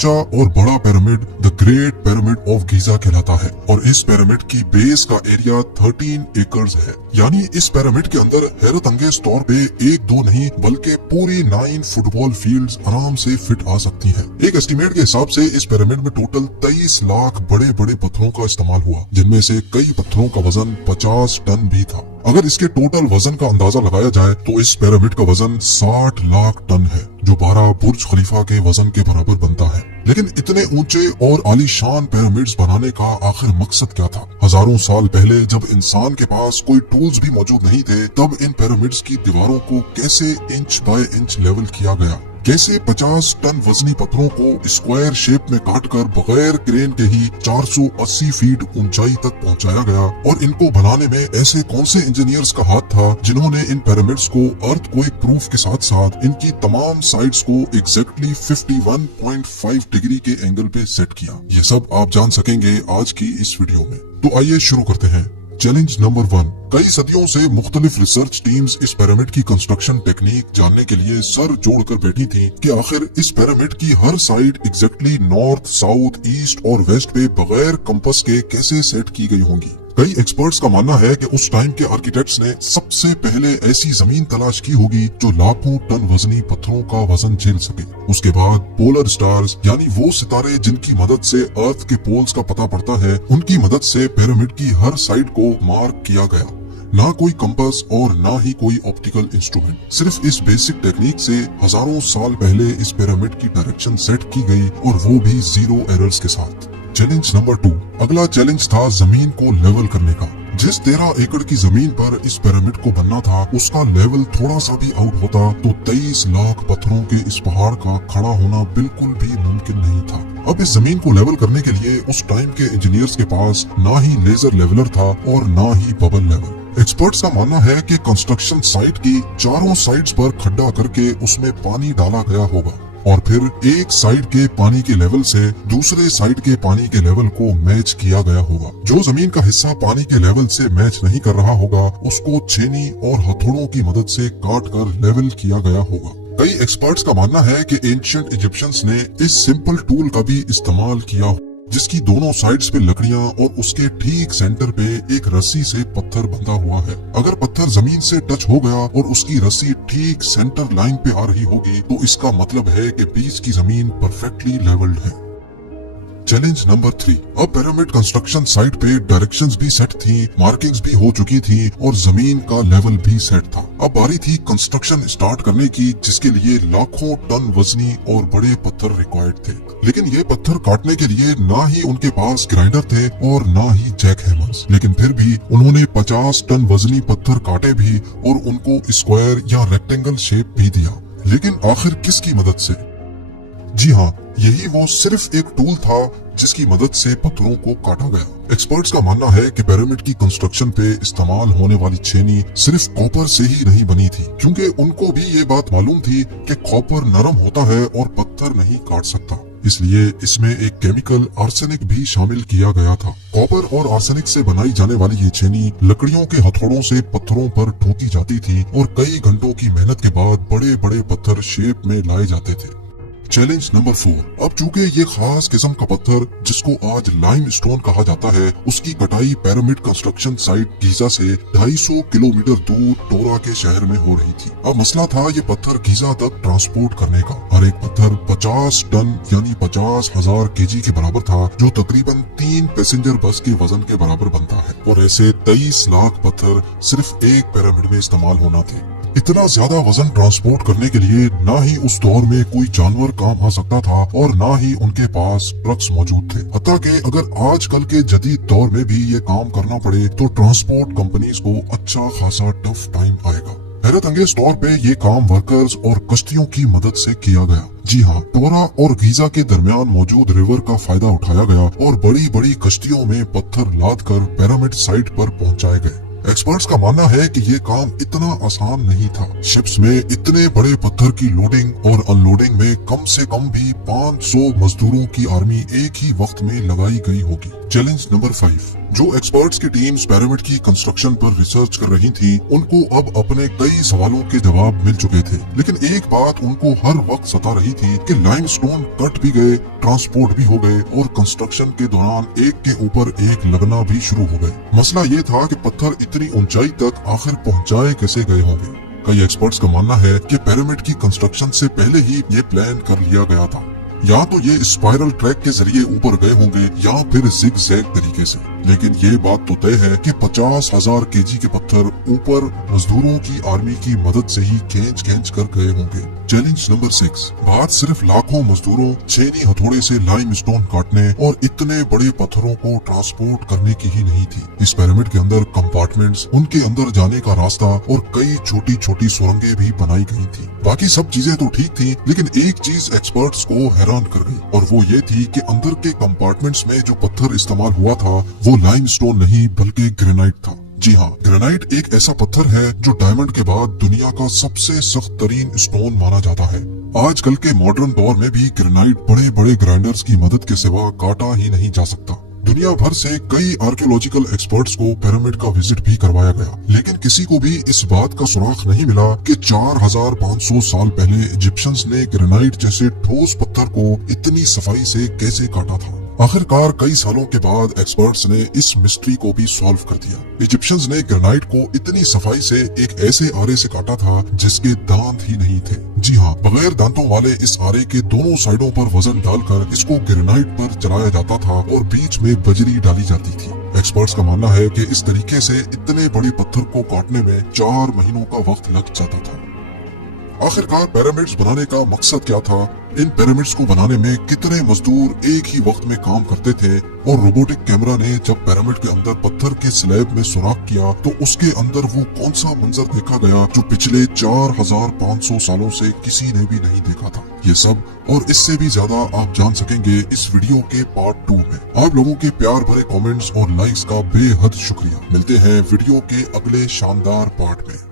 ऊंचा और बड़ा pyramid the great pyramid of Giza कहलाता है और इस पिरामिड की बेस का एरिया 13 एकड़ है। यानी इस पिरामिड के अंदर हैरत अंगेज तौर पे एक दो नहीं बल्कि पूरी 9 फुटबॉल फील्ड्स आराम से फिट आ सकती हैं। एक एस्टिमेट के हिसाब से इस पिरामिड में टोटल 23 लाख बड़े बड़े पत्थरों का इस्तेमाल हुआ, जिनमें से कई पत्थरों का वजन 50 टन भी था। अगर इसके टोटल वजन का अंदाजा लगाया जाए तो इस पिरामिड का वजन 60 लाख टन है, जो 12 बुर्ज खलीफा के वजन के बराबर बनता है। लेकिन इतने ऊंचे और आलीशान पिरामिड्स बनाने का आखिर मकसद क्या था? हजारों साल पहले जब इंसान के पास कोई टूल्स भी मौजूद नहीं थे, तब इन पिरामिड्स की दीवारों को कैसे इंच बाय इंच लेवल किया गया? कैसे 50 टन वजनी पत्थरों को स्क्वायर शेप में काटकर बगैर क्रेन के ही 480 फीट ऊंचाई तक पहुंचाया गया? और इनको बनाने में ऐसे कौन से इंजीनियर्स का हाथ था जिन्होंने इन पिरामिड्स को अर्थक्वेक प्रूफ के साथ साथ इनकी तमाम साइड्स को एग्जैक्टली 51.5 डिग्री के एंगल पे सेट किया? ये सब आप जान सकेंगे आज की इस वीडियो में। तो आइए शुरू करते हैं। Challenge number 1। कई सदियों से मुख्तलिफ रिसर्च टीम्स इस पिरामिड की कंस्ट्रक्शन टेक्निक जानने के लिए सर जोड़कर बैठी थी कि आखिर इस पिरामिड की हर side exactly north, south, east और वेस्ट पे बगैर कंपास के कैसे सेट की गई होंगी। कई एक्सपर्ट्स का मानना है कि उस टाइम के आर्किटेक्ट्स ने सबसे पहले ऐसी जमीन तलाश की होगी जो लाखों टन वजनी पत्थरों का वजन झेल सके। उसके बाद पोलर स्टार्स यानी वो सितारे जिनकी मदद से अर्थ के पोल्स का पता पड़ता है, उनकी मदद से पिरामिड की हर साइड को मार्क किया गया। ना कोई कंपास और ना ही कोई ऑप्टिकल इंस्ट्रूमेंट। सिर्फ इस बेसिक टेक्निक से हजारों साल पहले इस पिरामिड की डायरेक्शन सेट की गई और वो भी 0 एरर्स के साथ। Challenge number 2। अगला चैलेंज था जमीन को लेवल करने का। जिस 13 एकड़ की जमीन पर इस पिरामिड को बनना था, उसका लेवल थोड़ा सा भी आउट होता तो 23 लाख पत्थरों के इस पहाड़ का खड़ा होना बिल्कुल भी मुमकिन नहीं था। अब इस जमीन को लेवल करने के लिए उस टाइम के इंजीनियर्स के पास ना ही लेजर लेवलर था और ना ही बबल लेवल। एक्सपर्ट्स का मानना है कि कंस्ट्रक्शन साइट की चारों साइड्स पर खड्डा करके उसमें पानी डाला गया होगा और फिर एक साइड के पानी के लेवल से दूसरे साइड के पानी के लेवल को मैच किया गया होगा। जो जमीन का हिस्सा पानी के लेवल से मैच नहीं कर रहा होगा, उसको छेनी और हथौड़ों की मदद से काट कर लेवल किया गया होगा। कई एक्सपर्ट्स का मानना है कि एंशिएंट इजिप्शियंस ने इस सिंपल टूल का भी इस्तेमाल किया, जिसकी दोनों साइड्स पे लकड़ियां और उसके ठीक सेंटर पे एक रस्सी से पत्थर बंधा हुआ है। अगर पत्थर जमीन से टच हो गया और उसकी रस्सी ठीक सेंटर लाइन पे आ रही होगी तो इसका मतलब है कि बीच की जमीन परफेक्टली लेवल्ड है। Challenge number 3। अब पिरामिड कंस्ट्रक्शन साइट पे डायरेक्शंस भी सेट थी, मार्किंग्स भी हो चुकी थी और जमीन का लेवल भी सेट था। अब बारी थी कंस्ट्रक्शन स्टार्ट करने की, जिसके लिए लाखों टन वजनी और बड़े पत्थर रिक्वायर्ड थे। लेकिन ये पत्थर काटने के लिए ना ही उनके पास ग्राइंडर थे और ना ही जैक हैमर्स। लेकिन फिर भी उन्होंने 50 टन वजनी पत्थर काटे भी और उनको स्क्वायर या रेक्टेंगल शेप भी दिया। लेकिन आखिर किसकी मदद से? जी हाँ, यही वो सिर्फ एक टूल था जिसकी मदद से पत्थरों को काटा गया। एक्सपर्ट्स का मानना है कि पिरामिड की कंस्ट्रक्शन पे इस्तेमाल होने वाली छेनी सिर्फ कॉपर से ही नहीं बनी थी, क्योंकि उनको भी ये बात मालूम थी कि कॉपर नरम होता है और पत्थर नहीं काट सकता। इसलिए इसमें एक केमिकल आर्सेनिक भी शामिल किया गया था। कॉपर और आर्सेनिक से बनाई जाने वाली ये छेनी लकड़ियों के हथौड़ों से पत्थरों पर ठोकी जाती थी और कई घंटों की मेहनत के बाद बड़े बड़े पत्थर शेप में लाए जाते थे। Challenge number 4। अब चूंकि ये खास किस्म का पत्थर जिसको आज लाइमस्टोन कहा जाता है, उसकी कटाई पिरामिड कंस्ट्रक्शन साइट गीजा से 250 किलोमीटर दूर टोरा के शहर में हो रही थी। अब मसला था ये पत्थर गीजा तक ट्रांसपोर्ट करने का। हर एक पत्थर 50 टन यानी 50,000 केजी के बराबर था, जो तकरीबन 3 पैसेंजर बस के वजन के बराबर बनता है। और ऐसे 23 लाख पत्थर सिर्फ एक पिरामिड में इस्तेमाल होना थे। इतना ज्यादा वजन ट्रांसपोर्ट करने के लिए ना ही उस दौर में कोई जानवर काम आ सकता था और ना ही उनके पास ट्रक्स मौजूद थे। हत्ता कि अगर आजकल के जदीद दौर में भी ये काम करना पड़े तो ट्रांसपोर्ट कंपनीज को अच्छा खासा टफ टाइम आएगा। हैरत अंगेज तौर पे ये काम वर्कर्स और कश्तियों की मदद से किया गया। जी हाँ, टोरा और गीजा के दरमियान मौजूद रिवर का फायदा उठाया गया और बड़ी बड़ी कश्तियों में पत्थर लाद कर पिरामिड साइट पर पहुंचाए गए। एक्सपर्ट्स का मानना है कि ये काम इतना आसान नहीं था। शिप्स में इतने बड़े पत्थर की लोडिंग और अनलोडिंग में कम से कम भी 500 मजदूरों की आर्मी एक ही वक्त में लगाई गई होगी। Challenge number 5। जो एक्सपर्ट्स की टीम्स पिरामिड की कंस्ट्रक्शन पर रिसर्च कर रही थी, उनको अब अपने कई सवालों के जवाब मिल चुके थे, लेकिन एक बात उनको हर वक्त सता रही थी कि लाइमस्टोन कट भी गए, ट्रांसपोर्ट भी हो गए और कंस्ट्रक्शन के दौरान एक के ऊपर एक लगना भी शुरू हो गए। मसला ये था कि पत्थर इतनी ऊंचाई तक आखिर पहुंचाए कैसे गए होंगे। कई एक्सपर्ट्स का मानना है कि पिरामिड की कंस्ट्रक्शन से पहले ही ये प्लान कर लिया गया था। या तो ये स्पाइरल ट्रैक के जरिए ऊपर गए होंगे या फिर जिग-जैग तरीके से। लेकिन ये बात तो तय है कि 50,000 केजी के पत्थर ऊपर मजदूरों की आर्मी की मदद से ही खींच कर गए होंगे। Challenge number 6। बात सिर्फ लाखों मजदूरों छेनी हथौड़े से लाइमस्टोन काटने और इतने बड़े पत्थरों को ट्रांसपोर्ट करने की ही नहीं थी। इस पिरामिड के अंदर कंपार्टमेंट्स, उनके अंदर जाने का रास्ता और कई छोटी छोटी सुरंगें भी बनाई गई थी। बाकी सब चीजें तो ठीक थी, लेकिन एक चीज एक्सपर्ट्स को हैरान कर गई और वो ये थी कि अंदर के कंपार्टमेंट्स में जो पत्थर इस्तेमाल हुआ था वो लाइमस्टोन नहीं बल्कि ग्रेनाइट था। जी हाँ, ग्रेनाइट एक ऐसा पत्थर है जो डायमंड के बाद दुनिया का सबसे सख्त तरीन स्टोन माना जाता है। आजकल के मॉडर्न दौर में भी ग्रेनाइट बड़े बड़े ग्राइंडर्स की मदद के सिवा काटा ही नहीं जा सकता। दुनिया भर से कई आर्कियोलॉजिकल एक्सपर्ट्स को पिरामिड का विजिट भी करवाया गया, लेकिन किसी को भी इस बात का सुराग नहीं मिला कि 4500 साल पहले इजिप्शियंस ने ग्रेनाइट जैसे ठोस पत्थर को इतनी सफाई से कैसे काटा था। आखिरकार कई सालों के बाद एक्सपर्ट्स ने इस मिस्ट्री को भी सॉल्व कर दिया। इजिप्शियंस ने ग्रेनाइट को इतनी सफाई से एक ऐसे आरे से काटा था जिसके दांत ही नहीं थे। जी हाँ, बगैर दांतों वाले इस आरे के दोनों साइडों पर वजन डालकर इसको ग्रेनाइट पर चलाया जाता था और बीच में बजरी डाली जाती थी। एक्सपर्ट्स का मानना है कि इस तरीके से इतने बड़े पत्थर को काटने में 4 महीनों का वक्त लग जाता था। आखिरकार पिरामिड्स बनाने का मकसद क्या था? इन पिरामिड्स को बनाने में कितने मजदूर एक ही वक्त में काम करते थे? और रोबोटिक कैमरा ने जब पिरामिड के अंदर पत्थर के स्लैब में सुराख किया तो उसके अंदर वो कौन सा मंजर देखा गया जो पिछले 4500 सालों से किसी ने भी नहीं देखा था। ये सब और इससे भी ज्यादा आप जान सकेंगे इस वीडियो के पार्ट 2 में। आप लोगों के प्यार भरे कमेंट्स और लाइक्स का बेहद शुक्रिया। मिलते हैं वीडियो के अगले शानदार पार्ट में।